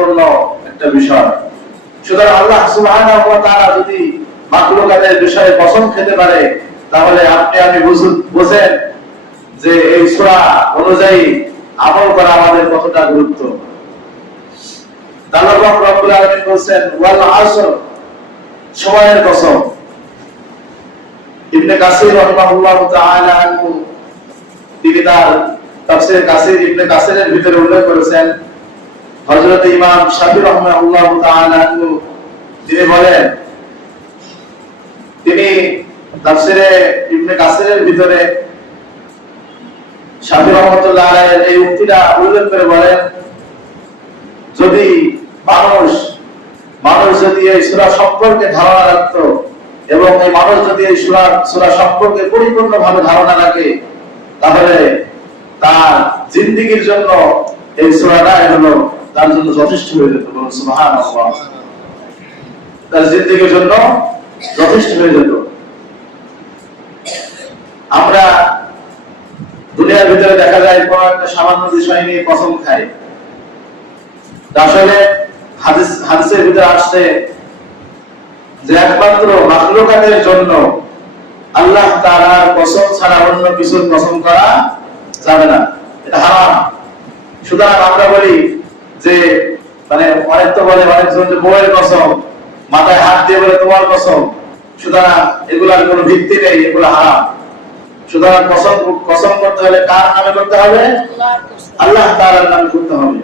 গুরুত্বপূর্ণ একটা বিষয়। সুতরাং আল্লাহ সুবহানাহু ওয়া তাআলা যদি মাখলুকাতের বিষয়ে কসম খেতে পারে, তাহলে আপনি আমি বুঝেন যে এই সূরা অনুযায়ী আমল করা আমাদের কতটা গুরুত্ব। আল্লাহ রাব্বুল আলামিন বলেন ওয়াল আসর, সময়ের কসম। ইবনে কাসির রাহিমাহুল্লাহু তাআলা তিনি তার তাফসীর কাসির ইবনে কাসিরের ভিতরে উল্লেখ করেছেন, হযরত ইমাম শাফিঈ রাহিমাহুল্লাহু তাআলা তিনি বলেন, তিনি তাফসীরে ইবনে কাসিরের ভিতরে শাফিঈ রাহমাতুল্লাহ আলাইহির এই উক্তিটা উল্লেখ করে বলেন, যদি মানুষ যদি এই সূরা সম্পর্কে ধারণা রাখত এবং এই মানুষ যদি এই সূরা সম্পর্কে পরিপূর্ণভাবে ধারণা রাখে, তাহলে তার জিন্দেগীর জন্য এই সূরাটা হলো তার জন্য যথেষ্ট হয়ে যেত। বলুন সুবহানাল্লাহ। তার জিন্দেগীর জন্য যথেষ্ট হয়ে যেত। আমরা দুনিয়ার ভিতরে দেখা যায় কোন একটা সামান্য বিষয় নিয়ে কসম খাই। আসলে হাদিসের ভিতরে আসছে যে একমাত্র মাখলুকাতের জন্য আল্লাহ তাআলার কসম ছাড়া অন্য কিছুর কসম করা যাবে না, এটা হারাম। সুতরাং আমরা বলি যে মানে অনেক তো বলে অনেকজন যে বউয়ের কসম, মাথায় হাত দিয়ে বলে তোমার কসম, সুতরাং এগুলার কোনো ভিত্তি নেই, এগুলো হারাম। সুতরাং কসম করতে হলে কার নামে করতে হবে? আল্লাহ তাআলার নামে করতে হবে।